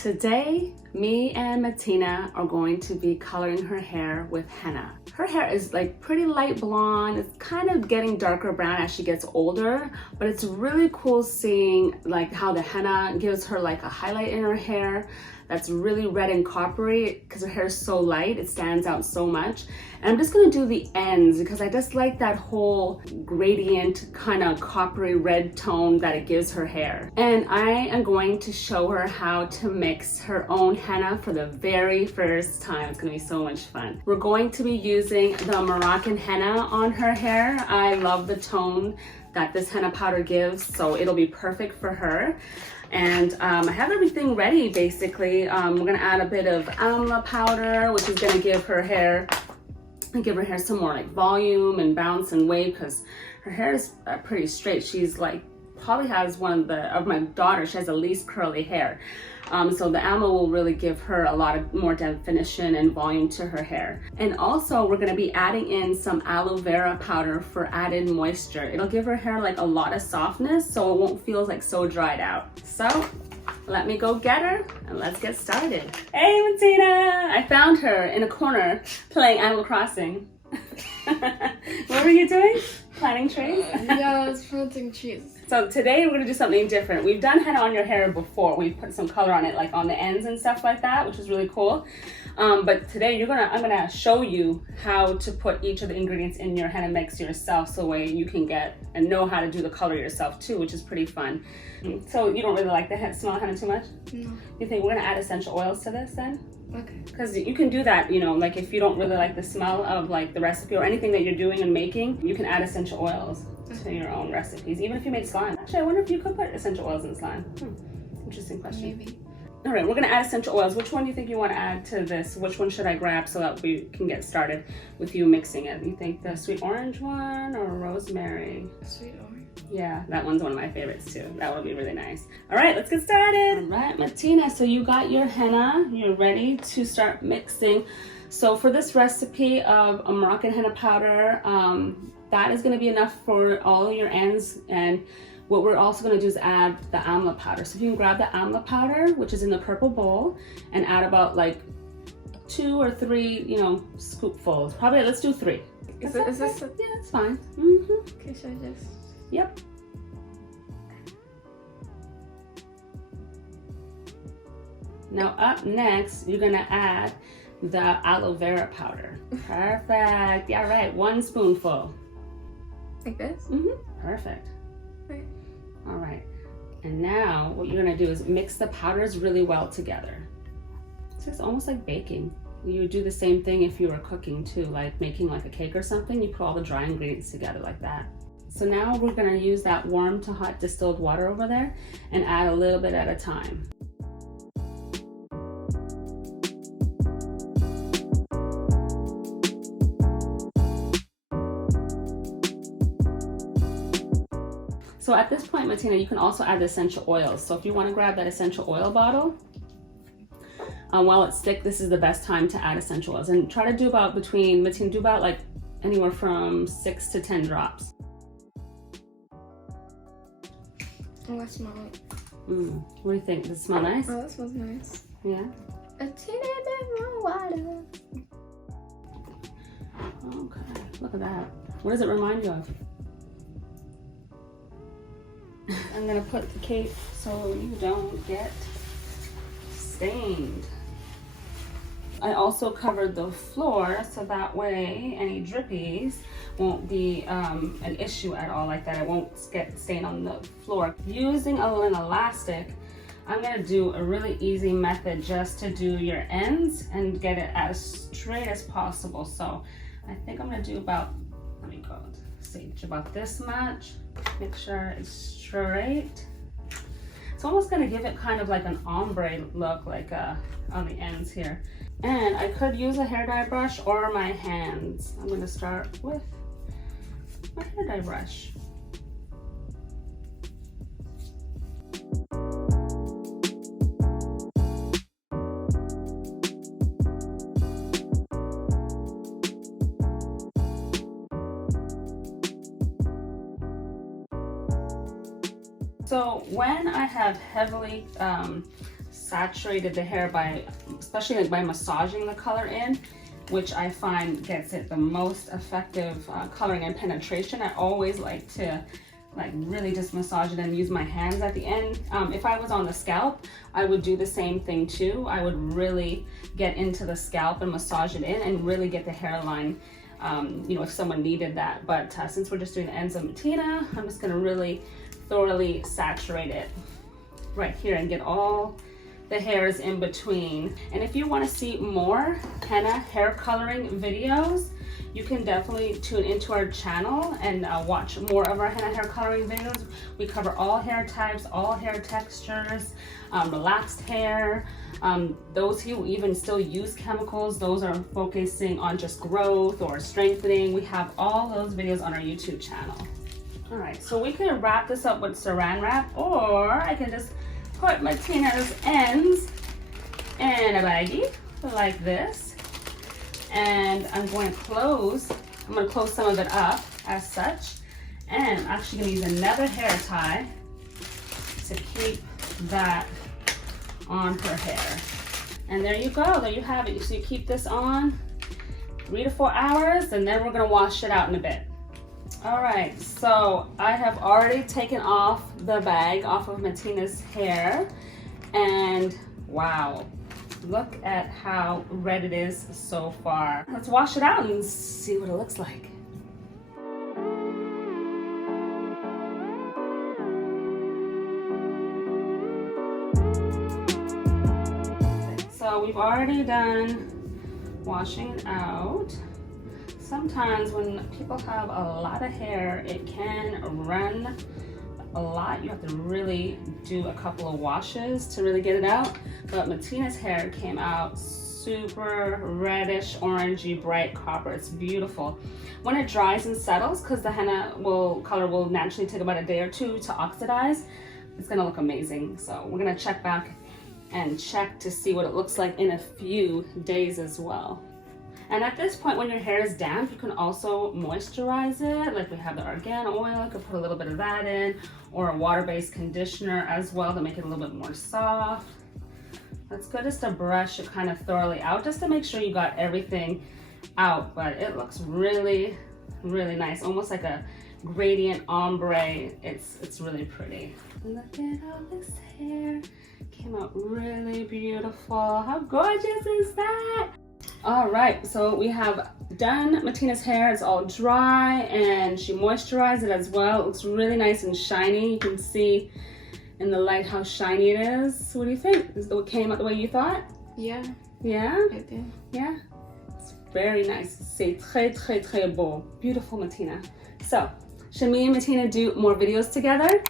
Today, me and Martina are going to be coloring her hair with henna. Her hair is like pretty light blonde. It's kind of getting darker brown as she gets older, but it's really cool seeing like how the henna gives her like a highlight in her hair that's really red and coppery because her hair is so light, it stands out so much. And I'm just gonna do the ends because I just like that whole gradient kind of coppery red tone that it gives her hair. And I am going to show her how to mix her own henna for the very first time. It's gonna be so much fun. We're going to be using the Moroccan henna on her hair. I love the tone that this henna powder gives, so it'll be perfect for her. And I have everything ready basically. We're gonna add a bit of almond powder, which is gonna give her hair some more like volume and bounce and wave because her hair is pretty straight. She's like probably has one of my daughters, she has the least curly hair. So the almond will really give her a lot of more definition and volume to her hair. And also we're gonna be adding in some aloe vera powder for added moisture. It'll give her hair like a lot of softness so it won't feel like so dried out. So let me go get her and let's get started. Hey Martina! I found her in a corner playing Animal Crossing. What were you doing? Planting trees? Yeah, I was planting trees. So today we're gonna do something different. We've done henna on your hair before. We've put some color on it, like on the ends and stuff like that, which is really cool. But today I'm gonna show you how to put each of the ingredients in your henna mix yourself, so way you can get and know how to do the color yourself too, which is pretty fun. So you don't really like the smell of henna too much? No. You think we're gonna add essential oils to this then? Okay. Because you can do that, you know, like if you don't really like the smell of like the recipe or anything that you're doing and making, you can add essential oils to your own recipes, even if you make slime. Actually, I wonder if you could put essential oils in slime. Interesting question. Maybe. All right, we're gonna add essential oils. Which one do you think you want to add to this? Which one should I grab so that we can get started with you mixing it? You think the sweet orange one or rosemary? Sweet orange. Yeah, that one's one of my favorites too. That would be really nice. All right, let's get started. All right, Martina, so you got your henna. You're ready to start mixing. So for this recipe of a Moroccan henna powder, that is gonna be enough for all your ends. And what we're also gonna do is add the amla powder. So if you can grab the amla powder, which is in the purple bowl, and add about like 2 or 3, you know, scoopfuls. Probably, let's do 3. Is this? Yeah, it's fine. Okay, so just. Yep. Now up next, you're gonna add the aloe vera powder. Perfect. Yeah, right. 1 spoonful. Like this? Perfect. Right. All right. And now what you're gonna do is mix the powders really well together. So it's almost like baking. You would do the same thing if you were cooking too, like making like a cake or something. You put all the dry ingredients together like that. So now we're gonna use that warm to hot distilled water over there and add a little bit at a time. So at this point, Martina, you can also add the essential oils. So if you want to grab that essential oil bottle, while it's thick, this is the best time to add essential oils. And try to do about Martina, do about like anywhere from 6 to 10 drops. Oh, that smells like. What do you think? Does it smell nice? Oh, that smells nice. Yeah? A teeny bit more water. Okay, look at that. What does it remind you of? I'm gonna put the cake so you don't get stained. I also covered the floor so that way any drippies won't be an issue at all like that. It won't get stained on the floor. Using an elastic, I'm gonna do a really easy method just to do your ends and get it as straight as possible. So I think I'm gonna do about, let me go see, about this much. Make sure it's straight. It's almost gonna give it kind of like an ombre look, like on the ends here. And I could use a hair dye brush or my hands. I'm gonna start with my hair dye brush. So when I have heavily saturated the hair by, especially like by massaging the color in, which I find gets it the most effective coloring and penetration. I always like to like really just massage it and use my hands at the end. If I was on the scalp, I would do the same thing too. I would really get into the scalp and massage it in and really get the hairline, you know, if someone needed that. But since we're just doing the ends of Matina, I'm just gonna really thoroughly saturate it right here and get all the hairs in between. And if you want to see more henna hair coloring videos, you can definitely tune into our channel and watch more of our henna hair coloring videos. We cover all hair types, all hair textures, relaxed hair. Those who even still use chemicals, those are focusing on just growth or strengthening. We have all those videos on our YouTube channel. All right, so we can wrap this up with saran wrap, or I can just put Matina's ends in a baggie like this. And I'm going to close some of it up as such. And I'm actually going to use another hair tie to keep that on her hair. And there you go, there you have it. So you keep this on 3 to 4 hours, and then we're going to wash it out in a bit. All right, so I have already taken off the bag off of Matina's hair, and wow, look at how red it is so far. Let's wash it out and see what it looks like. So we've already done washing it out. Sometimes when people have a lot of hair, it can run a lot. You have to really do a couple of washes to really get it out. But Matina's hair came out super reddish, orangey, bright copper. It's beautiful. When it dries and settles, because the henna color will naturally take about a day or two to oxidize, it's gonna look amazing. So we're gonna check back and check to see what it looks like in a few days as well. And at this point, when your hair is damp, you can also moisturize it. Like we have the argan oil, you could put a little bit of that in, or a water-based conditioner as well to make it a little bit more soft. It's good just to brush it kind of thoroughly out, just to make sure you got everything out. But it looks really, really nice, almost like a gradient ombre. It's really pretty. Look at all this hair. Came out really beautiful. How gorgeous is that? All right, so we have done Matina's hair. It's all dry and she moisturized it as well. It looks really nice and shiny. You can see in the light how shiny it is. What do you think? Is it came out the way you thought? Yeah. Yeah? I did. Yeah? It's very nice. C'est très, très, très beau. Beautiful Matina. So, should me and Matina do more videos together?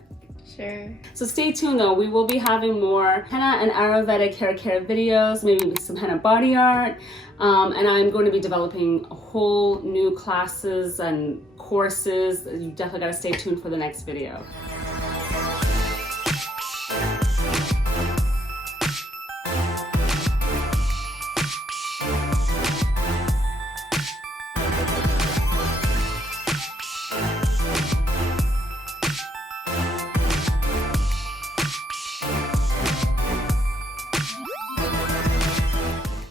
Sure. So stay tuned though, we will be having more henna and Ayurvedic hair care videos, maybe with some henna body art, and I'm going to be developing a whole new classes and courses. You definitely got to stay tuned for the next video.